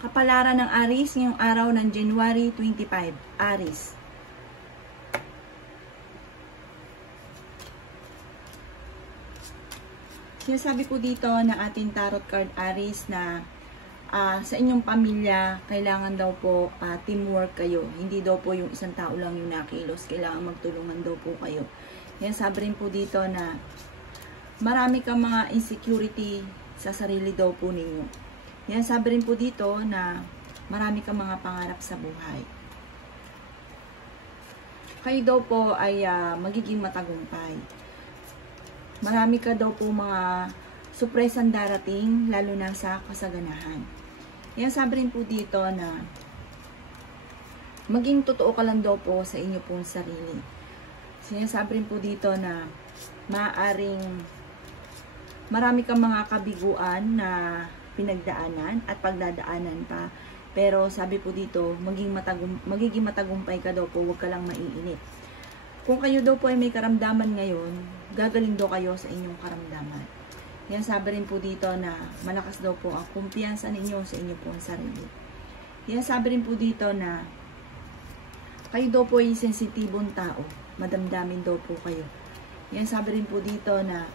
Kapalaran ng Aries ngayong araw ng January 25. Aries. Sinasabi po dito na ating tarot card Aries na sa inyong pamilya, kailangan daw po teamwork kayo. Hindi daw po yung isang tao lang yung nakilos. Kailangan magtulungan daw po kayo. Yan, sabi rin po dito na marami kang mga insecurity sa sarili daw po ninyo. Yan, sabi rin po dito na marami kang mga pangarap sa buhay. Kayo daw po ay magiging matagumpay. Marami ka daw po mga surpresang darating, lalo na sa kasaganahan. Yan, sabi rin po dito na maging totoo ka lang daw po sa inyo pong sarili. Sinasabi rin po dito na marami kang mga kabiguan na pinagdaanan at pagdadaanan pa. Pero sabi po dito, magiging matagumpay ka daw po, huwag ka lang maiinip. Kung kayo daw po ay may karamdaman ngayon, gagaling daw kayo sa inyong karamdaman. Yan, sabi rin po dito na malakas daw po ang kumpiyansa ninyo sa inyo pong sarili. Yan, sabi rin po dito na kayo daw po ay sensitibong tao, madamdamin daw po kayo. Yan, sabi rin po dito na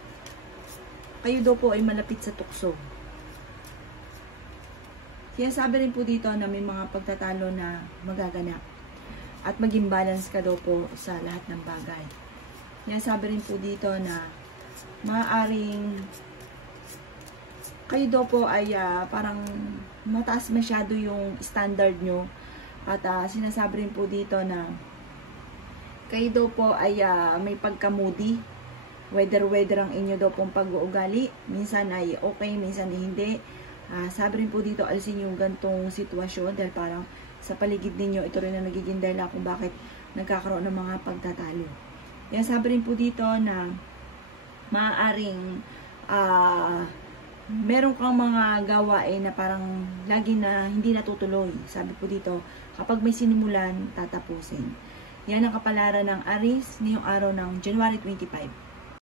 kayo daw po ay malapit sa tukso. Yan, sabi rin po dito na may mga pagtatalo na magaganap. At maging balance ka daw po sa lahat ng bagay. Yan, sabi rin po dito na maaaring kayo daw po ay parang mataas masyado yung standard nyo. At sinasabi rin po dito na kayo daw po ay may pagka-moody. Weather ang inyo daw pong pag-uugali. Minsan ay okay, minsan ay hindi. Sabi rin po dito, alisin yung gantong sitwasyon dahil parang sa paligid ninyo, ito rin ang nagiging dahilan kung bakit nagkakaroon ng mga pagtatalo. Yan, sabi rin po dito na maaaring meron kang mga gawain na parang lagi na hindi natutuloy. Sabi po dito, kapag may sinimulan, tatapusin. Yan ang kapalaran ng Aries ngayong araw ng January 25.